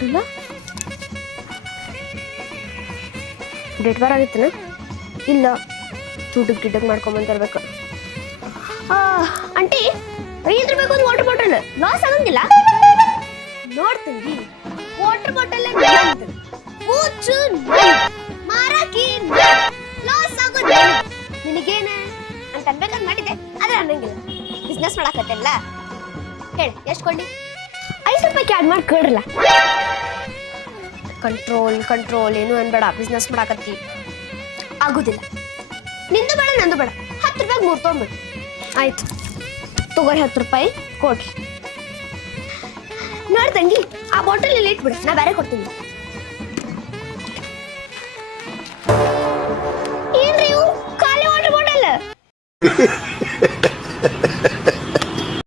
bottle date bar ಆಗಿತ್ತನ ಇಲ್ಲ ಚೂಟಕ್ ಗಿಟಕ್ ಮಾಡ್ಕೊಂಬಂತಿರ್ಬೇಕು aunty 5 ರೂಪಾಯಿಗೆ ಒಂದು ವಾಟರ್ ಬಾಟಲ್ ಲಾಸ್ ಆಗಂಗಿಲ್ಲ ನೋಡ್ತೀನಿ ವಾಟರ್ ಬಾಟಲ್ ಕೂಚು ಮಾರಾಕಿ ಲಾಸ್ ಆಗೋದು ನಿನಗೇನ ಅಂತ ಅನ್ಬೇಕಂತ ಮಾಡಿದ್ದೆ ಆದ್ರೆ ಅನ್ನಂಗಿಲ್ಲ ಬಿಸ್ನೆಸ್ ಮಾಡಕತ್ತಲ್ಲ ಹೇಳಿ ಎಷ್ಟು ಕೊಳ್ಳಿ 5 ರೂಪಾಯಿಗೆ ಆಡ್ ಮಾಡಿ ಕೇಳ್ರಲ್ಲ ಕಂಟ್ರೋಲ್ ಏನು ಅನ್ಬೇಡ ಬಿಸ್ನೆಸ್ ಮಾಡಾಕತ್ತಿ ಆಗುದಿಲ್ಲ ನಿಂದು ಬೇಡ ನಂದು ಬೇಡ 10 ರೂಪಾಯಿಗೆ 3 ತೊಗೊಂಡ್ಬಿಡು ಆಯ್ತು ತಗೋರಿ 10 ರೂಪಾಯಿ ಕೊಡ್ರಿ ನೋಡ್ತಂಗಿ ಆ ಬಾಟಲ್ ಇಲ್ಲಿ ಇಟ್ಬಿಡು ನಾ ಬೇರೆ ಕೊಡ್ತೀನಿ ಏನ್ರಿ ಇವು ಖಾಲಿ ವಾಟರ್ ಬಾಟಲ್